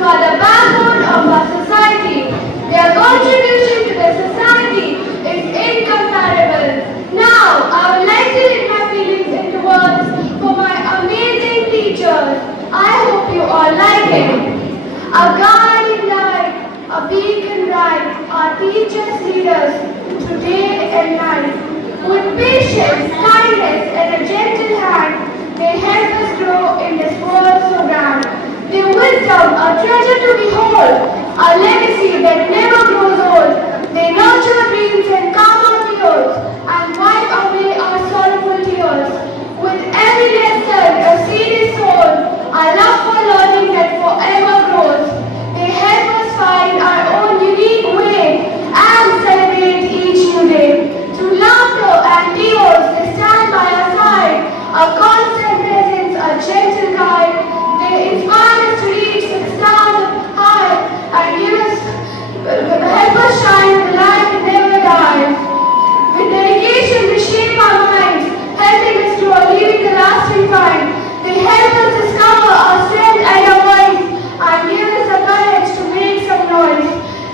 are the backbone of our society. Their contribution to the society is incomparable. Now, I would like to put my feelings into words for my amazing teachers. I hope you all like it. A guiding light, a beacon bright, our teachers lead us through day and night. With patience, kindness, and a gentle hand, they help us grow in this world so grand. Their wisdom, a treasure to behold, a legacy that never grows old. They nurture dreams and calm our fears, and wipe away our sorrowful tears. With every lesson, a seed is sown, a love for learning that forever grows. They help us find our own unique way and celebrate each new day. Through laughter and tears, they stand by our side, a constant presence, a gentle guide. They inspire us to reach the stars high and help us shine with the light that never dies. With dedication, they shape our minds, helping us to leaving the lasting find. They help us discover our strength and our voice, and give us the courage to make some noise.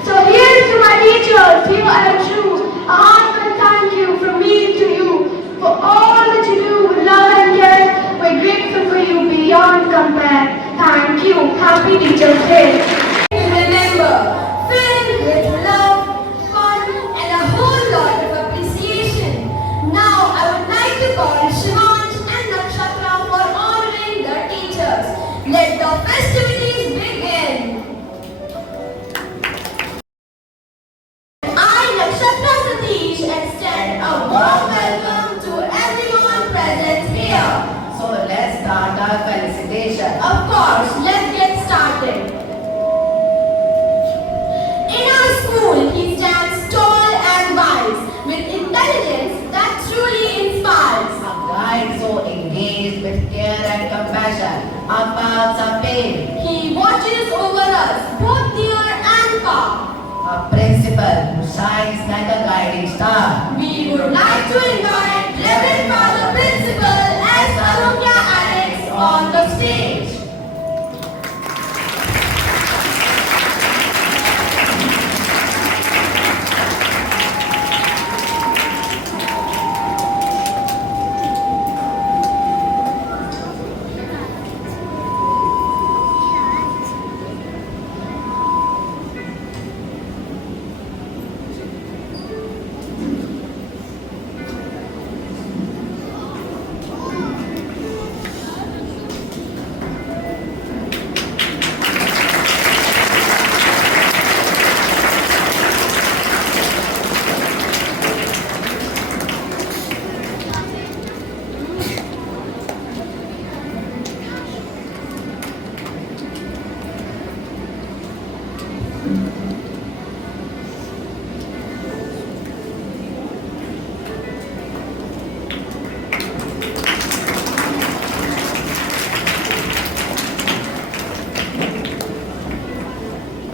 So here's to my teachers, you and true. A heartfelt thank you from me to you for all that you do with love and care. We're grateful for you beyond compare. Thank you. Happy Teachers' Day. Remember, filled with love, fun, and a whole lot of appreciation. Now I would like to call Shivansh and Nakshatra for honoring the teachers. Let the festivities begin. I, Nakshatra Satish, extend a warm welcome to everyone present here. So let's start our felicitation. Of course, let's get started. In our school, he stands tall and wise, with intelligence that truly inspires. A guide so engaged with care and compassion. Our paths are paved. He watches over us, both near and far. A principal who shines like a guiding star. We would like to invite Reverend Father Principal S. Arugya Alex on the stage.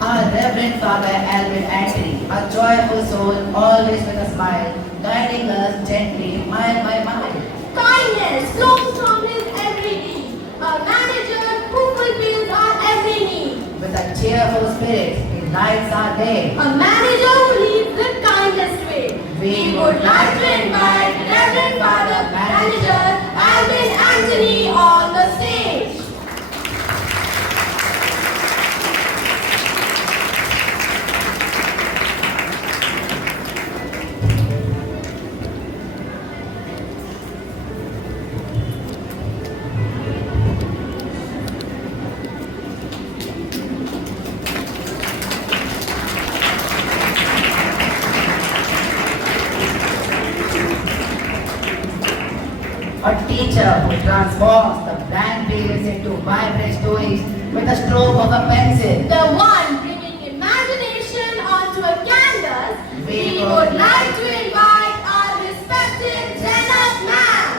Our Reverend Father Alvin Antony, a joyful soul, always with a smile, guiding us gently, mile by mile. Kindness flows from his every deed, a manager who fulfills our every need. With a cheerful spirit, he lights our day. A manager who leads the kindest way. We would like to invite Reverend Father Manager Alvin Antony on the stage. A teacher who transforms the blank pages into vibrant stories with a stroke of a pencil. The one bringing imagination onto a canvas. We would like to invite our respected Janak ma'am.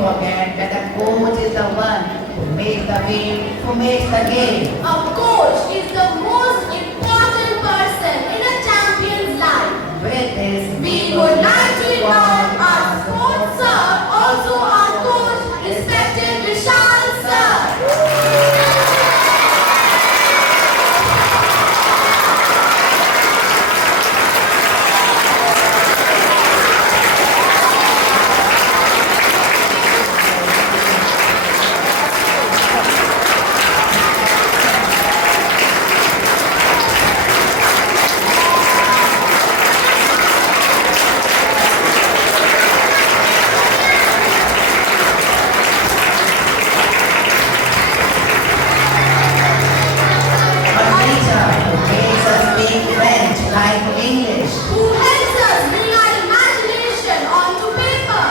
forget that the coach is the one who makes the way, who makes the game. A coach is the most important person in a champion's life. With this, We would like to invite our sports sir, also our coach, respected Vishal sir. a teacher who makes us speak French like English. Who helps us bring our imagination onto paper.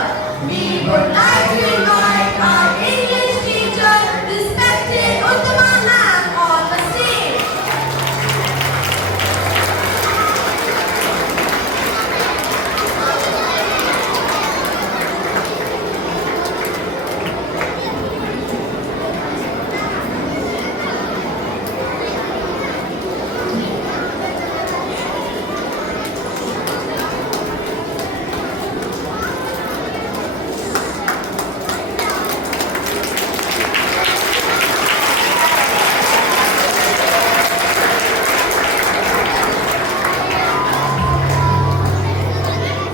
We would like to invite our English teacher, respected Uttama ma'am, on the stage.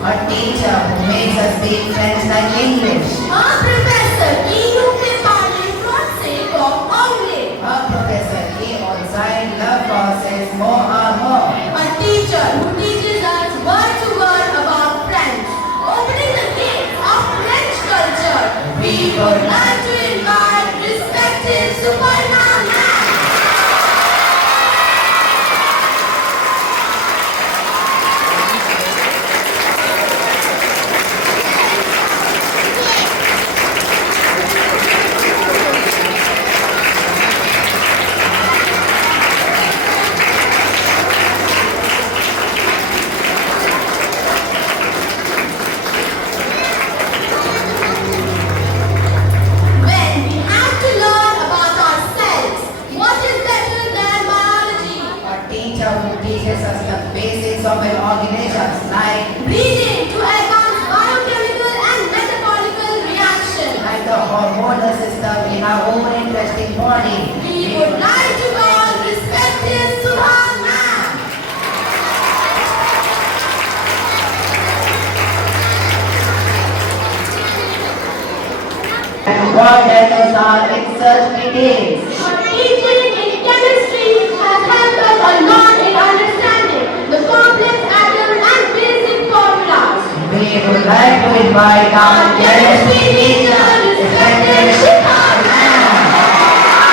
A teacher who makes us speak French like English. Our professor, qui nous fait parler français comme anglais. A professor qui outside love process more and more. A teacher who teaches us word to word about French, opening the gates of French culture. We would like to invite respected Suparna ma'am. When we have to learn about ourselves, what is better than biology? A teacher who teaches us the basics of an organism like, Reading to advance biochemical and metabolical reaction. like the hormonal system in our own interesting body. We would like to call respected Subhan ma'am. And what letters are in such details? Our teaching in chemistry has helped us a lot in understanding the complex atoms and basic formulas. We would like to invite our chemistry teacher, respected Shikha ma'am.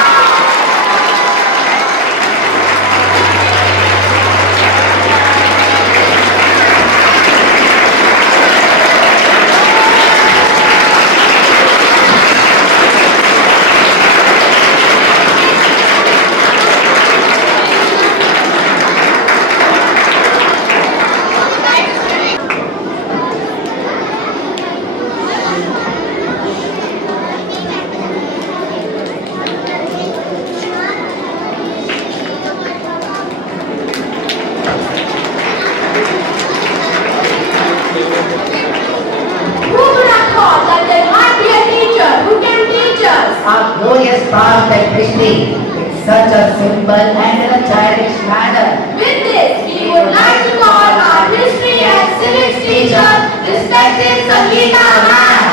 Who would have thought that there might be a teacher who can teach us? Our glorious past and history in such a simple and in a childish manner. With this, we would like to call our history and civics teacher, respected Sangeeta ma'am.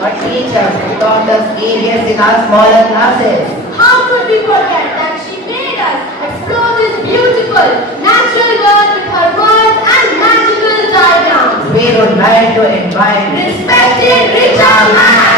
A teacher who taught us areas in our smaller classes. How could we forget that she made us explore this beautiful natural world with her words and magical diagrams? We would like to invite Respected Richard Man.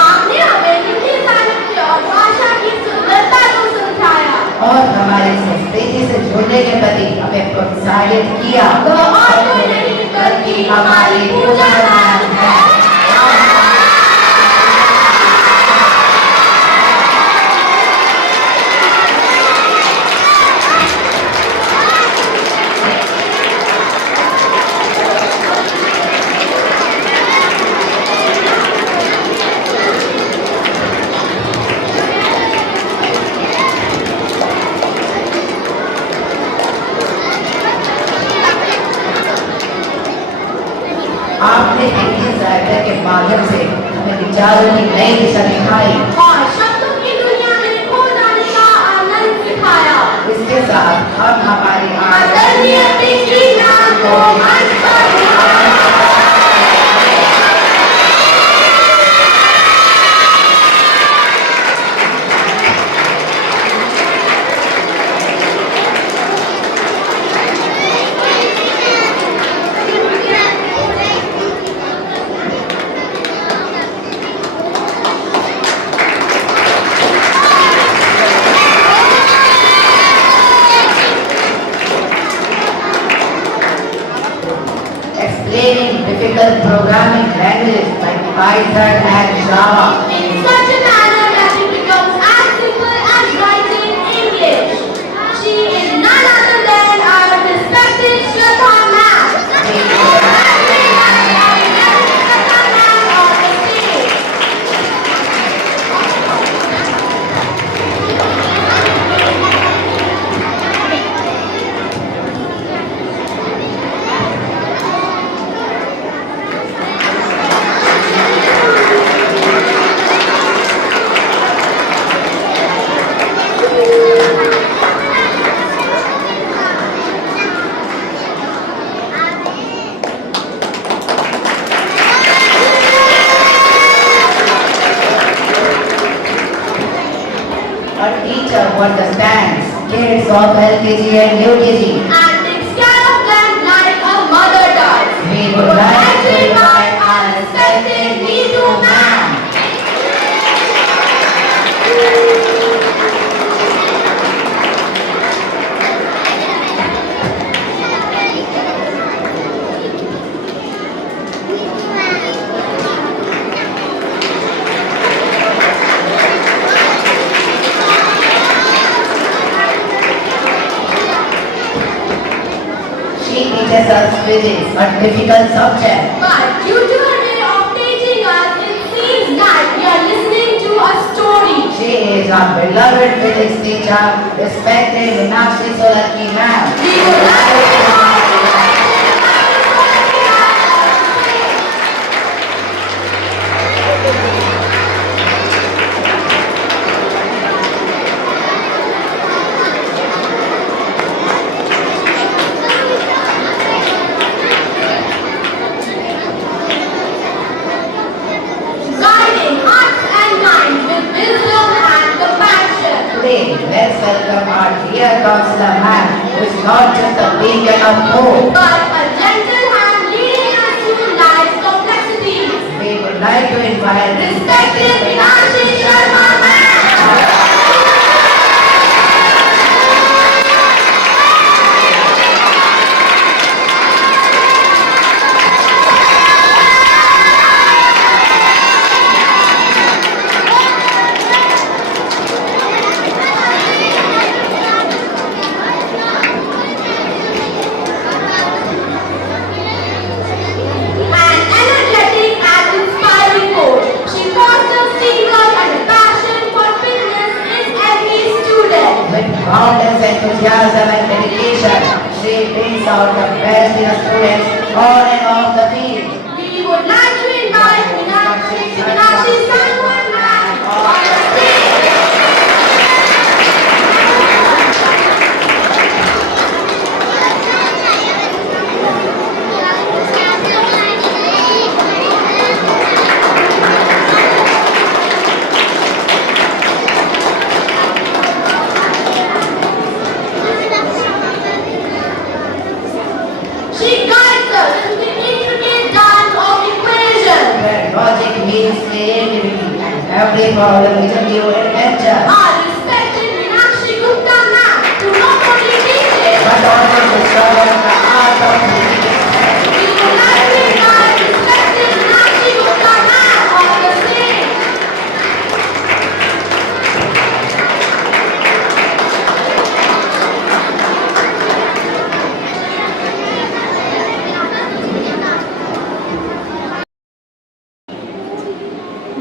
आपने हमें हिंदी साहित्य और भाषा की सुंदरता को समझाया। और हमारी संस्कृति से जुड़ने के प्रति हमें प्रोत्साहित किया। वह और कोई नहीं बल्कि हमारी पूजा मैम है। आपने हिंदी साहित्य के माध्यम से हमें विचारों की नई दिशा दिखाई और शब्दों की दुनिया में खो जाने का आनंद सिखाया। इसके साथ हम हमारी आदरणीय पिछली मैम को मंच पर explaining difficult programming languages like Python and Java. in such a manner that it becomes as simple as writing English. She is none other than our respected Shraddha ma'am. A teacher who understands kids of LKG and UKG. And takes care of them like a mother does. We would like to invite our respected Neetu ma'am. She teaches us physics, a difficult subject. But due to her way of teaching us, it seems that we are listening to a story. She is our beloved physics teacher, respected Meenakshi Solanki ma'am. We would like to invite guiding hearts and minds with wisdom and compassion. Today, let's welcome our dear counselor ma'am, who is not just a beacon of hope. But a gentle hand leading us through life's complexities. We would like to invite Respected Meenakshi Sharma ma'am. An energetic and inspiring coach, she fosters every problem is a new adventure. Our respected Meenakshi Gupta ma'am, who not only teaches, But also to serve the art of living. we would like to invite respected Meenakshi Gupta ma'am on the stage.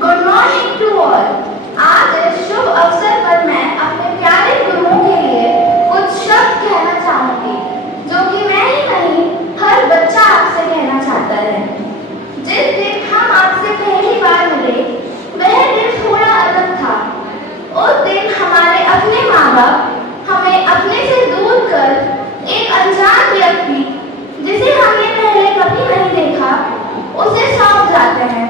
Good morning to all. आज इस शुभ अवसर पर मैं अपने प्यारे गुरुओं के लिए कुछ शब्द कहना चाहूंगी, जो कि मैं ही नहीं हर बच्चा आपसे कहना चाहता है। जिस दिन हम आपसे पहली बार मिले वह दिन थोड़ा अलग था। उस दिन हमारे अपने माँ बाप हमें अपने से दूर कर एक अनजान व्यक्ति जिसे हमने पहले कभी नहीं देखा उसे सौंप जाते हैं,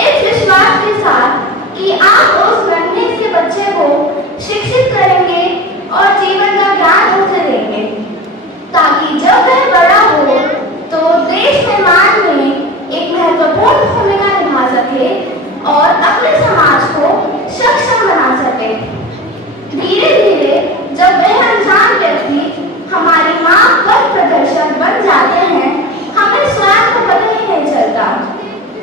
इस विश्वास के साथ कि आप उस नन्हे से बच्चे को शिक्षित करेंगे और जीवन का ज्ञान उसे देंगे, ताकि जब वह बड़ा हो तो देश निर्माण में एक महत्वपूर्ण भूमिका निभा सके और अपने समाज को सक्षम बना सके। धीरे धीरे जब वह अनजान व्यक्ति हमारी माँ पथ प्रदर्शक बन जाते हैं, हमें स्वयं को पता ही नहीं चलता।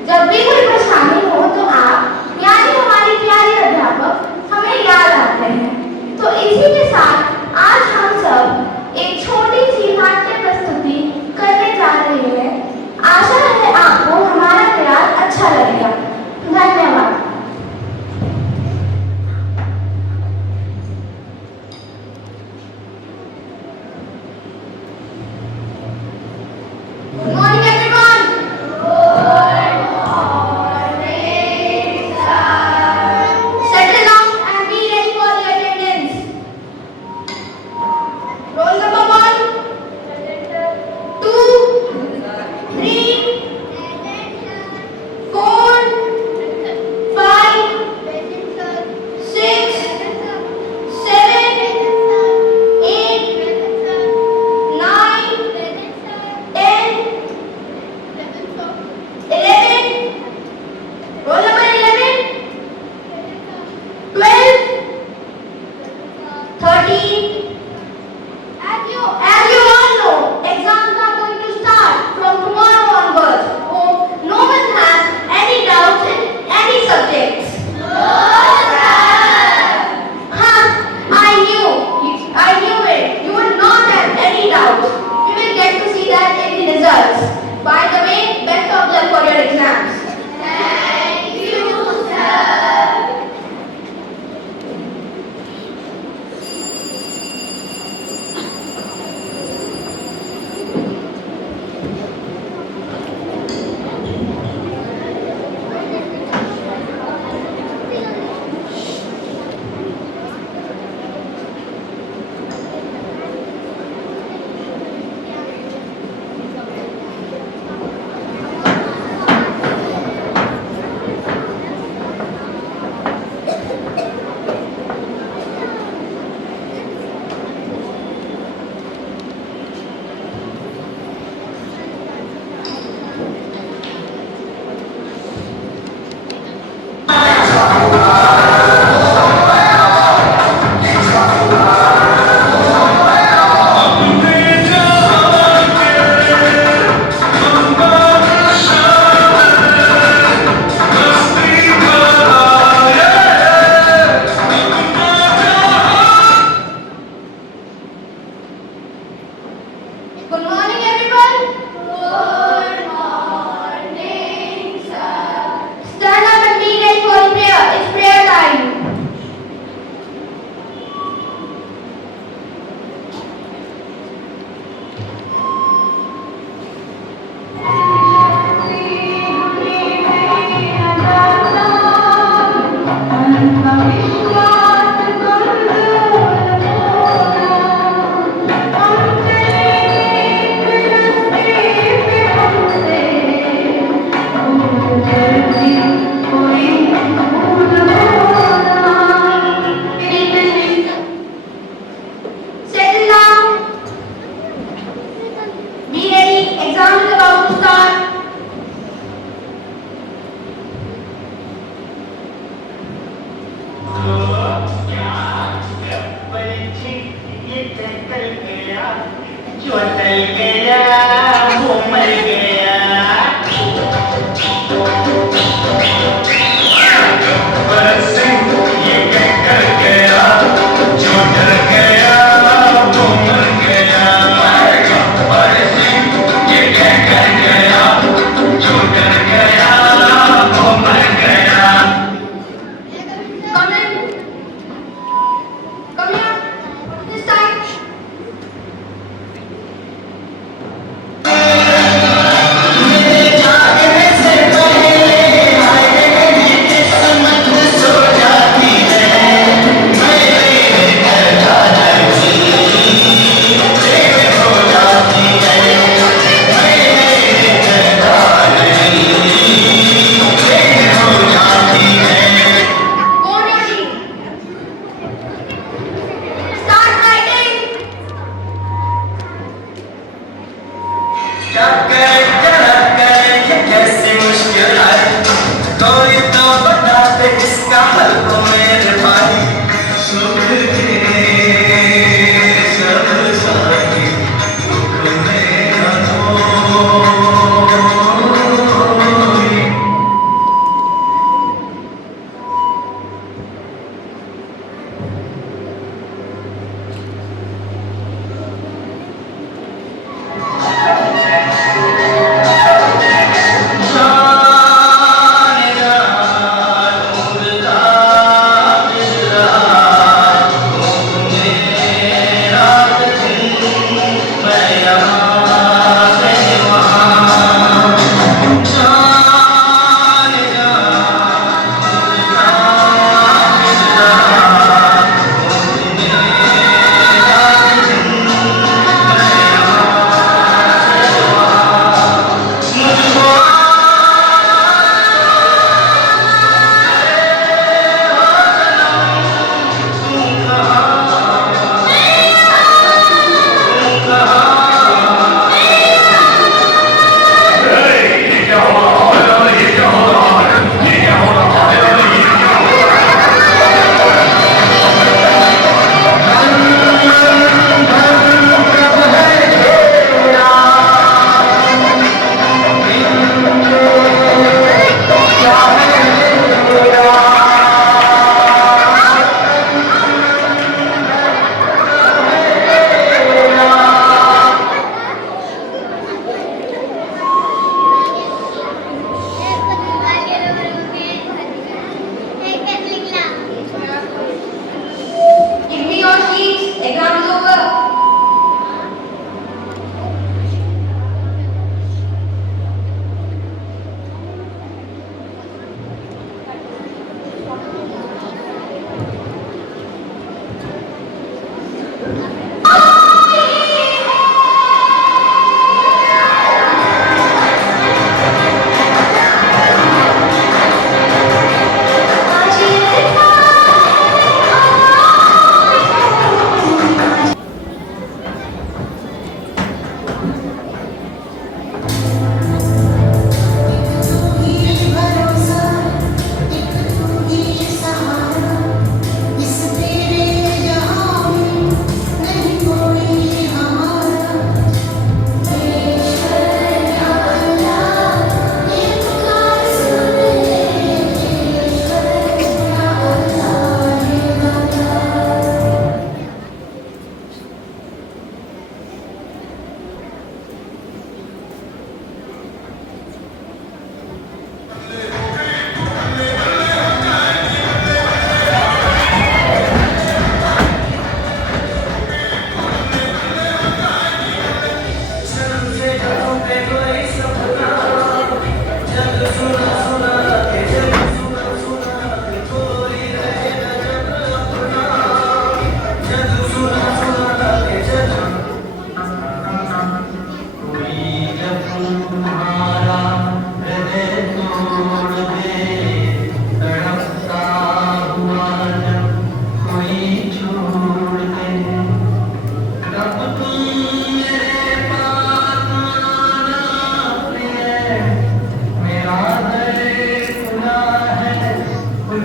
जब भी कोई परेशानी हो तो आप यानी हमारी प्यारी अध्यापक हमें याद आते हैं। तो इसी के साथ आज हम सब एक छोटी सी नाट्य प्रस्तुति करने जा रहे हैं। आशा है आपको हमारा प्रयास अच्छा लगेगा। धन्यवाद।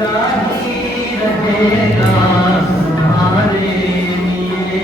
सदा ही रहेगा हमारे लिए।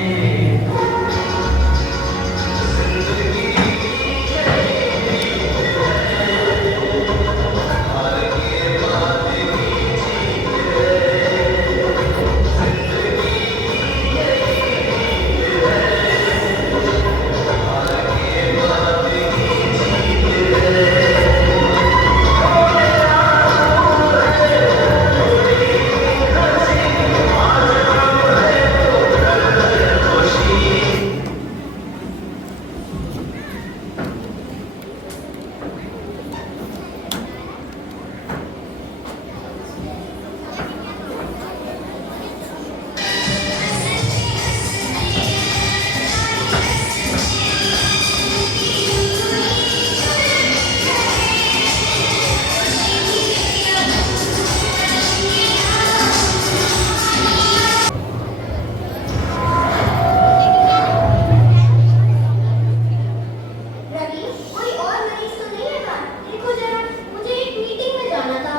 रवि, कोई और मरीज तो नहीं है क्या? देखो जरा, मुझे एक मीटिंग में जाना था।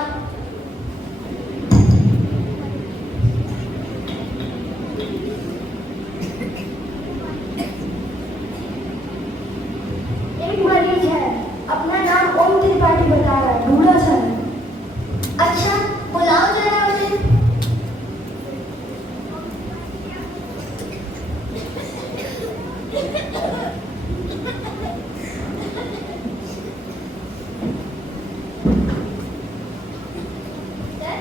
एक मरीज है, अपना नाम ओम त्रिपाठी बता रहा है, ढूंढो सर। अच्छा, बुलाओ जरा उसे। सर,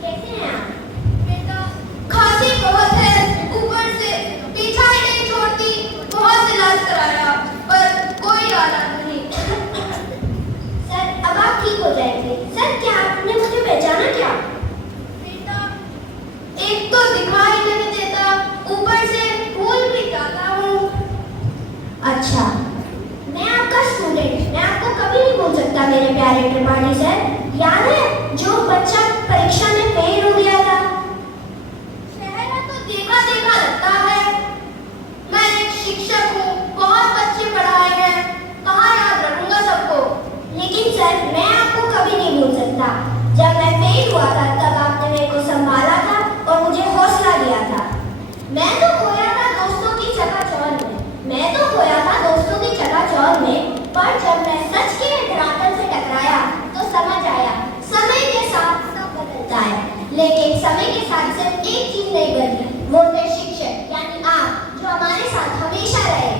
कैसे हैं आप? बेटा, खांसी बहुत है, ऊपर से पीछा ही नहीं छोड़ती। बहुत इलाज कराया पर कोई आराम नहीं। सर, अब आप ठीक हो जाएंगे। सर, क्या आपने मुझे पहचाना क्या? बेटा, एक तो दिखाई नहीं देता, ऊपर से भूल भी जाता हूँ। अच्छा, मैं आपका स्टूडेंट, मैं आपको कभी नहीं भूल सकता मेरे प्यारे त्रिपाठी सर। याद है जो बच्चा परीक्षा में फेल हो गया था? चेहरा तो देखा देखा लगता है। मैं एक शिक्षक हूँ, बहुत बच्चे पढ़ाए हैं, कहाँ याद रखूंगा सबको। लेकिन सर, मैं आपको कभी नहीं भूल सकता। जब मैं फेल हुआ था तब आपने मेरे को संभाला था और मुझे हौसला दिया था। मैं तो खोया था दोस्तों की चकाचौंध में, पर जब मैं सच के धरातल से टकराया तो समझ आया समय के साथ सब बदलता है। लेकिन समय के साथ सिर्फ एक चीज नहीं बदली, वो थे शिक्षक यानी आप, जो हमारे साथ हमेशा रहे।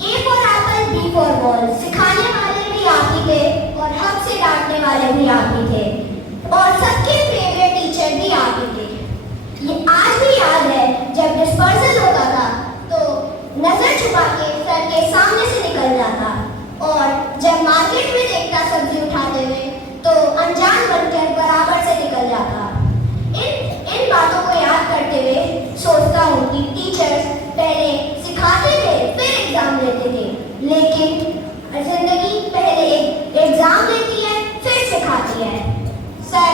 A for apple, B for ball, सिखाने वाले भी आप ही थे और हक से डांटने वाले भी आप ही थे और सबके फेवरेट टीचर भी आप ही थे। ये आज भी याद है, जब डिस्पर्सल होता था तो नजर छुपा के सर के सामने से निकल जाता और जब मार्केट में देखता सब्जी उठाते हुए तो अनजान बनकर बराबर से निकल जाता। इन बातों को याद करते हुए सोचता हूँ कि टीचर्स पहले सिखाते थे फिर एग्जाम लेते थे, लेकिन जिंदगी पहले एक एग्जाम लेती है फिर सिखाती है। सर,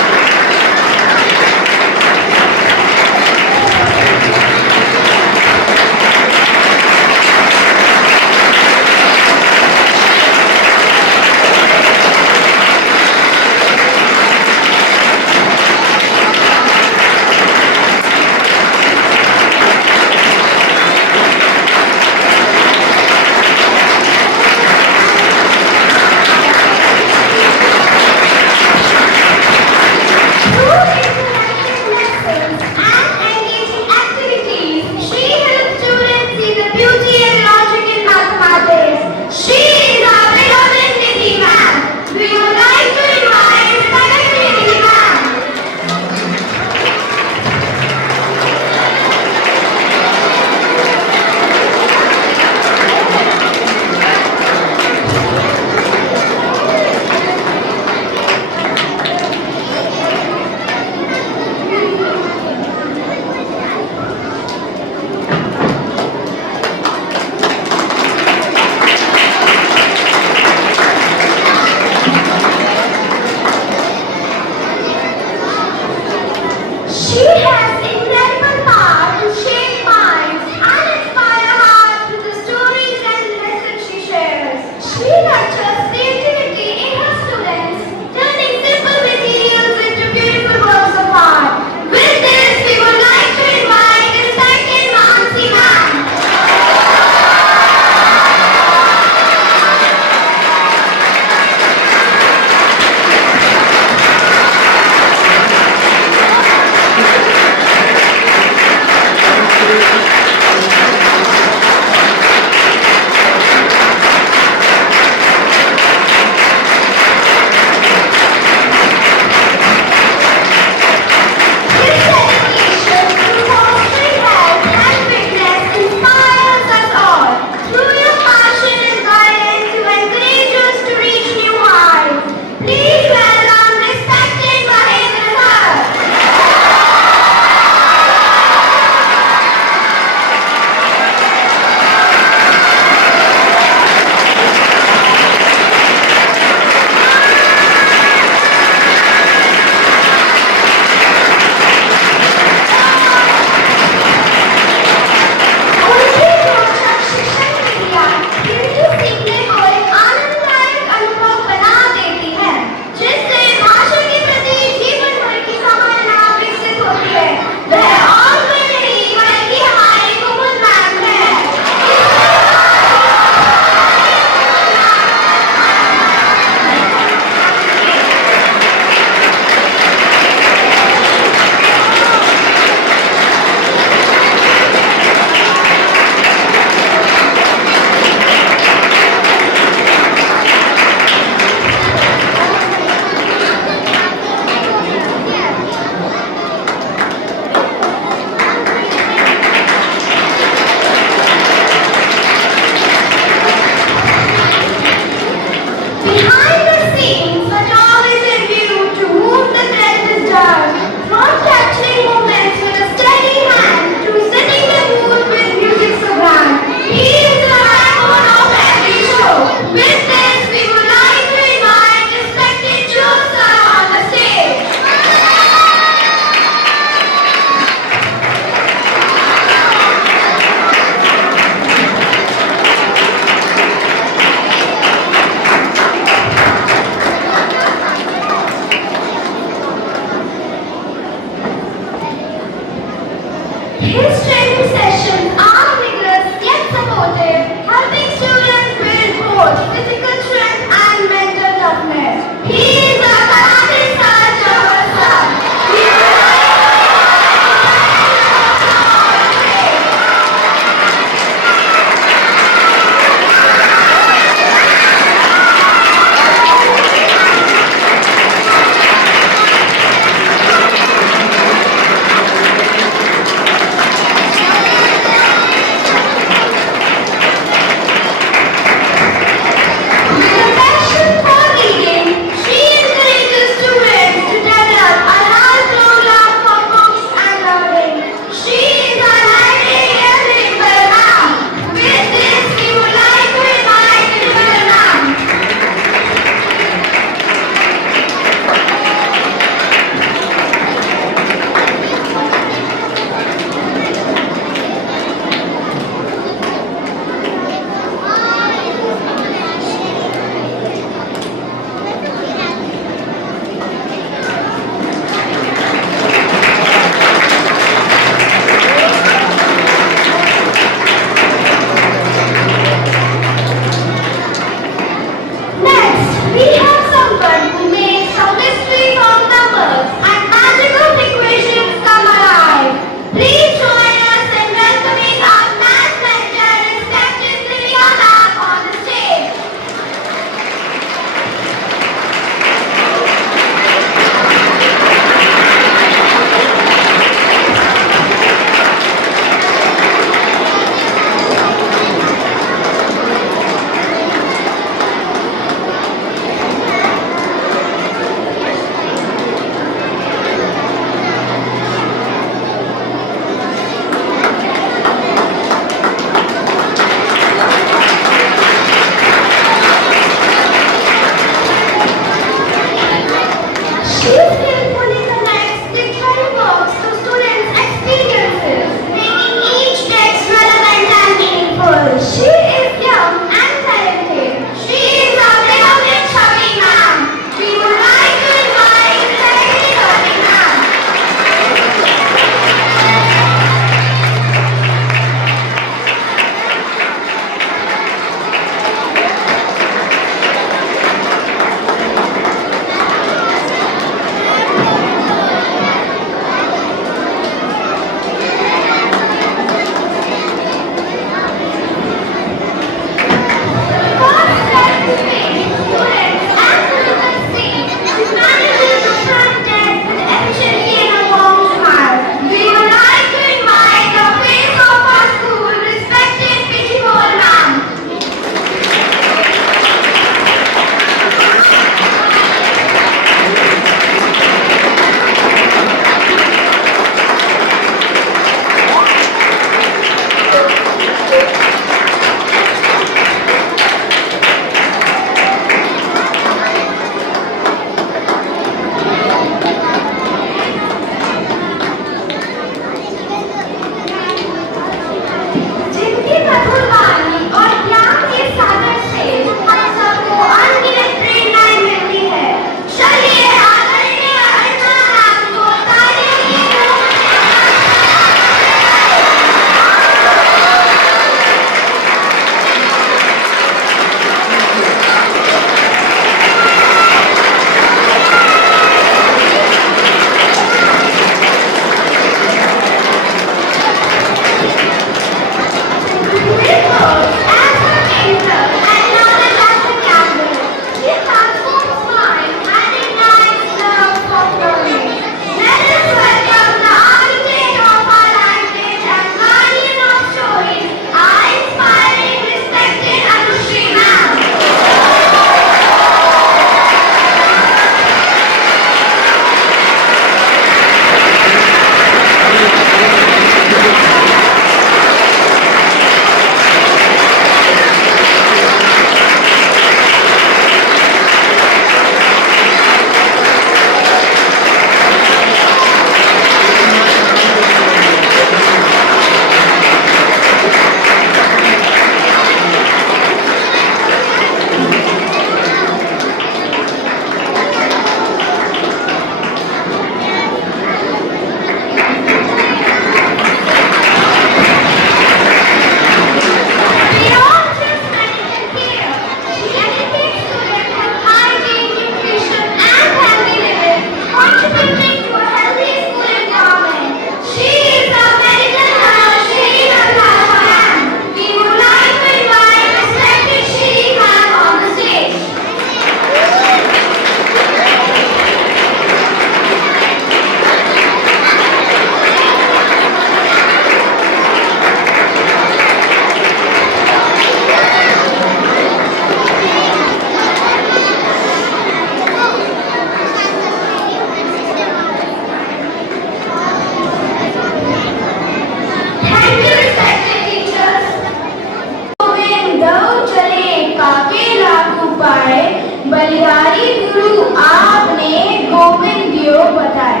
बलिहारी गुरु आपने गोविंद योग बताए।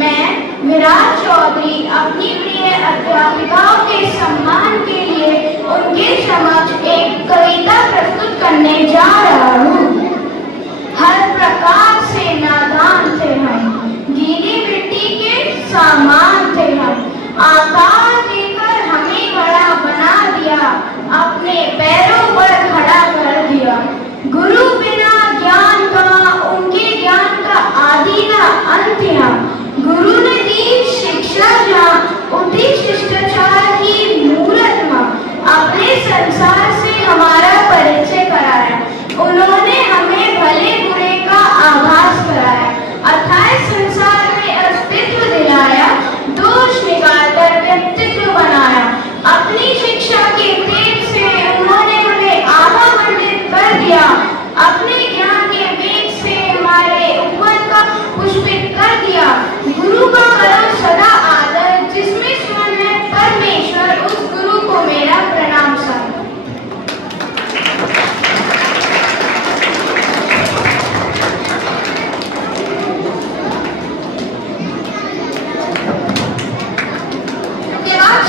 मैं विराज चौधरी अपनी प्रिय अध्यापिकाओं के सम्मान के लिए उनके समक्ष एक कविता प्रस्तुत करने जा रहा हूँ। हर प्रकार से नादान थे हम, गीली मिट्टी के सामान थे हम, आकार देकर हमें बड़ा बना दिया, अपने पैरों पर खड़ा कर दिया। गुरु बिना ज्ञान का, उनके ज्ञान का आदि ना अंत यहाँ। गुरु ने दी शिक्षा जहाँ, उठी शिष्टाचार की मूरत माँ। अपने संसार से हमारा परिचय कराया, उन्होंने हमें भले बुरे का आभास कराया। अथाह संसार में अस्तित्व दिलाया, दोष निकालकर व्यक्तित्व बनाया। अपनी शिक्षा के तेज से उन्होंने हमें आभा मंडित कर दिया। अपने ज्ञान के वेग से हमारे उपवन का पुष्पित कर दिया। गुरु का करो सदा आदर, जिसमें स्वयं है परमेश्वर, उस गुरु को मेरा प्रणाम सर।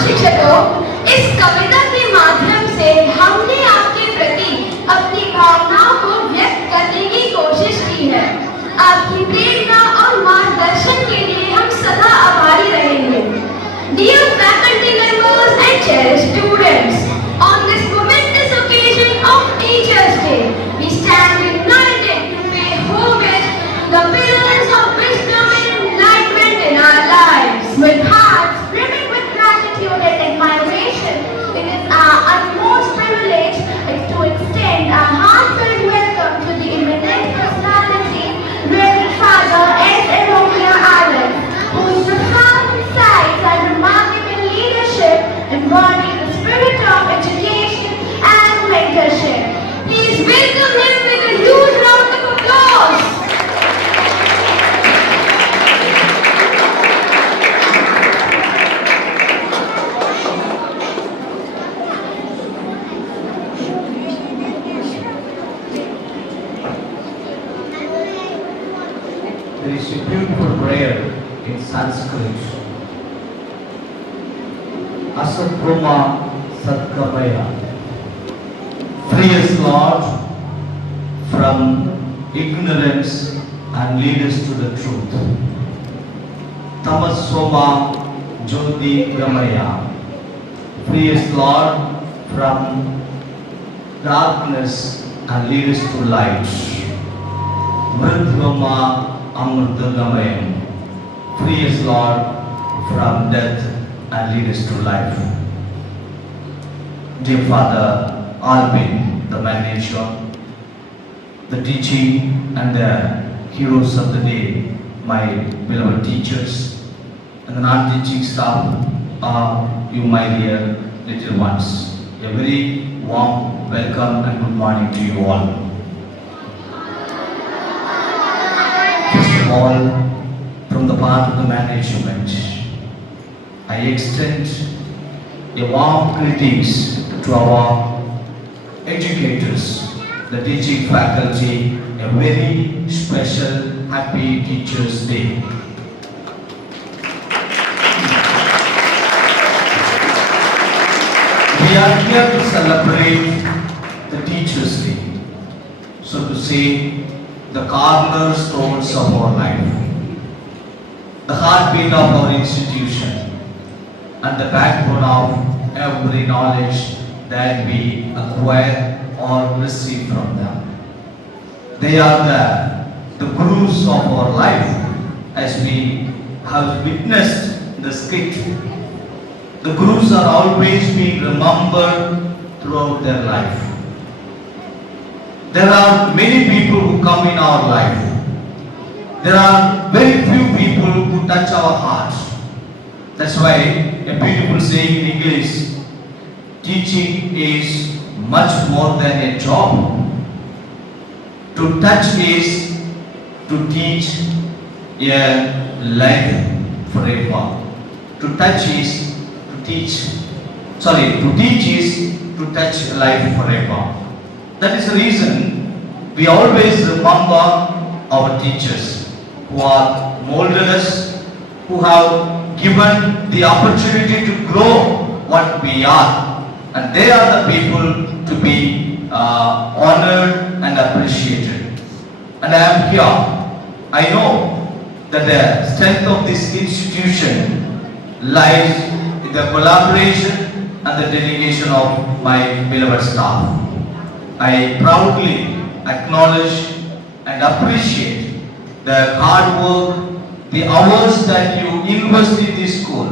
शिक्षकों, इस कविता के माध्यम से हमने आपके प्रति अपनी भावनाओं को व्यक्त करने की कोशिश की है। आपकी प्रेरणा और मार्गदर्शन के लिए हम सदा आभारी रहेंगे। Dear faculty members and cherished students, on this momentous occasion of Teachers' Day, we stand united to pay homage to the pillars of wisdom and enlightenment in our lives. With hearts brimming with gratitude and admiration, it is our utmost privilege to extend our heartfelt welcome to the eminent personality, Reverend Father S. Romeo Allen, whose profound insights and remarkable leadership embody the spirit of education and mentorship. Please welcome him with a huge round of applause. There is a beautiful prayer in Sanskrit. Asabrahma Sadgamaya. Free us, Lord, from ignorance and lead us to the truth. Tamasoma Jyoti Gamaya. Free us, Lord, from darkness and lead us to light. Mridvama Amritagamaya. Free us, Lord, from death and lead us to life. Dear Father Albin, the manager, the teaching and the heroes of the day, my beloved teachers, and the non-teaching staff, you my dear little ones. A very warm welcome and good morning to you all. First of all, from the part of the management, I extend a warm greetings to our educators, the teaching faculty, a very special Happy Teachers' Day. We are here to celebrate the Teachers' Day, so to say, the cornerstones of our life, the heartbeat of our institution, and the backbone of every knowledge that we acquire or receive from them. They are the gurus of our life, as we have witnessed the skit. The gurus are always being remembered throughout their life. There are many people who come in our life. There are very few people who touch our hearts. That's why a beautiful saying in English, teaching is much more than a job. To touch is to teach a life forever. To touch is to teach. To teach is to touch life forever. That is the reason We always remember our teachers who are molded us, who have given the opportunity to grow what we are. And they are the people to be honored and appreciated. And I am here. I know that the strength of this institution lies in the collaboration and the dedication of my beloved staff. I proudly acknowledge and appreciate the hard work, the hours that you invest in this school,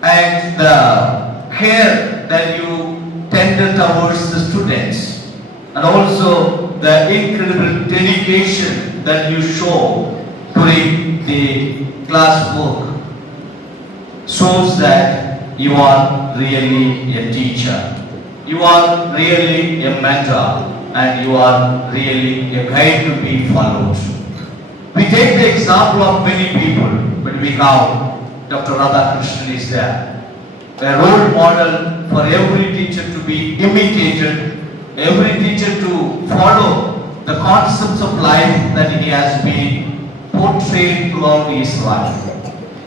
and the care that you tender towards the students, and also the incredible dedication that you show during the class work shows that you are really a teacher. You are really a mentor, and you are really a guide to be followed. We take the example of many people, but we have Dr. Radhakrishnan is there, a role model for every teacher to be imitated, every teacher to follow the concepts of life that he has been portrayed throughout his life.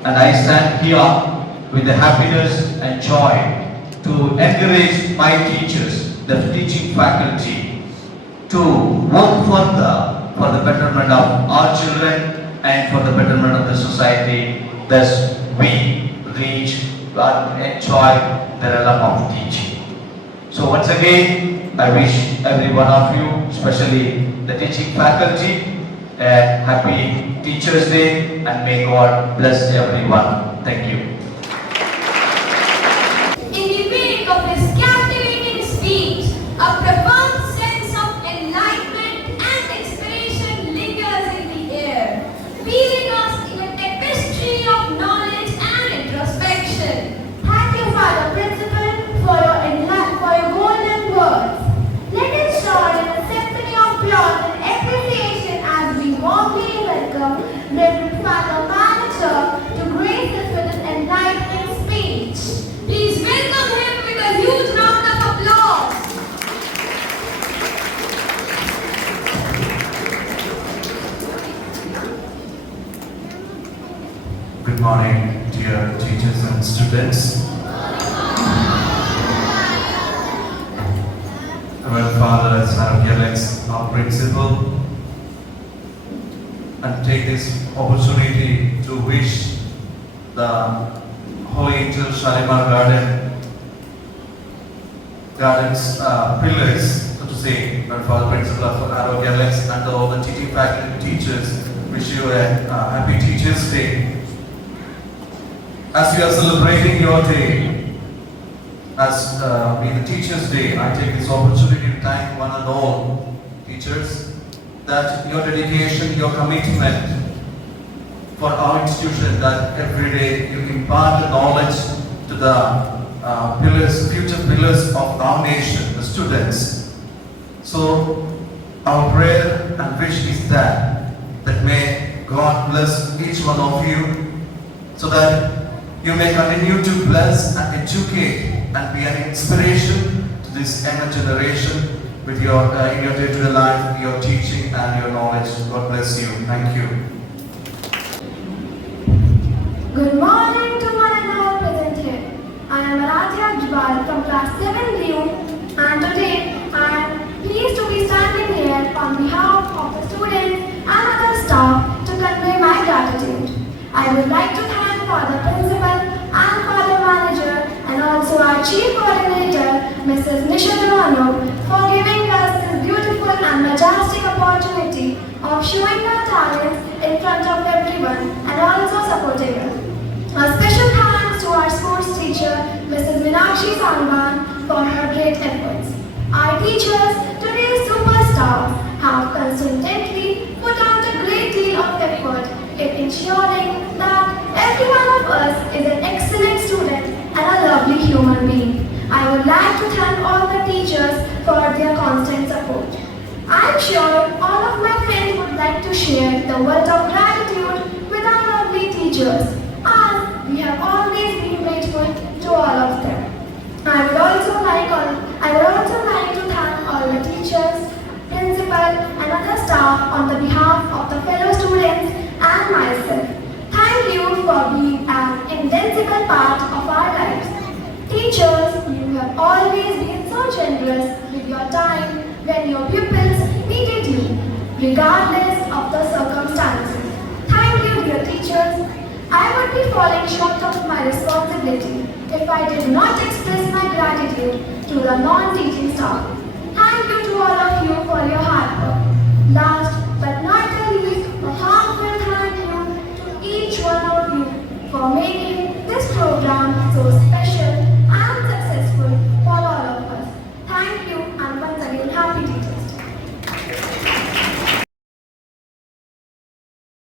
And I stand here with the happiness and joy to encourage my teachers, the teaching faculty, to work further for the betterment of our children and for the betterment of the society. Thus, we reach and enjoy the realm of teaching. So once again, I wish every one of you, especially the teaching faculty, a happy Teachers' Day, and may God bless everyone. Thank you. In the wake of his captivating speech, a profound sense of enlightenment and inspiration lingers in the air, weaving us in a tapestry of knowledge and introspection. Thank you, Father Principal, for your golden words. Let us join in a symphony of applause and appreciation as we warmly welcome Reverend Father Manager to grace us with his enlightening speech. Please welcome him with a huge round of applause. Good morning, dear teachers and students. Reverend Father as Alex, our principal, and take this opportunity to wish the Holy Angel Shalimar Gardens pillars, so to say, Reverend Father Principal of Alex and all the teaching faculty and teachers, wish you a happy Teachers' Day. As you are celebrating your day, as being the Teachers' Day, I take this opportunity to thank one and all teachers that your dedication, your commitment for our institution, that every day you impart the knowledge to the pillars, future pillars of our nation, the students. So our prayer and wish is that may God bless each one of you, so that you may continue to bless and educate and be an inspiration to this younger generation with your in your day-to-day life, your teaching and your knowledge. God bless you. Thank you. Good morning to one and all present here. I am Aradhya Jbal from class 7 and today I am pleased to be standing here on behalf of the students and other staff to convey my gratitude. I would like to thank Father Principal and Father Manager and also our Chief Coordinator, Mrs. Nisha Devano, for giving us this beautiful and majestic opportunity of showing our talents in front of everyone and also supporting us. A special thanks to our sports teacher, Mrs. Meenakshi Sangwan, for her great efforts. Our teachers, today's superstars, have consistently put out a great deal of effort in ensuring that every one of us is an excellent student and a lovely human being. I would like to thank all the teachers for their constant support. I am sure all of my friends would like to share the word of gratitude with our lovely teachers, as we have always been grateful to all of them. I would also like to thank all the teachers, principal, and regardless of the circumstances. Thank you, dear teachers. I would be falling short of my responsibility if I did not express my gratitude to the non-teaching staff. Thank you to all of you for your hard work.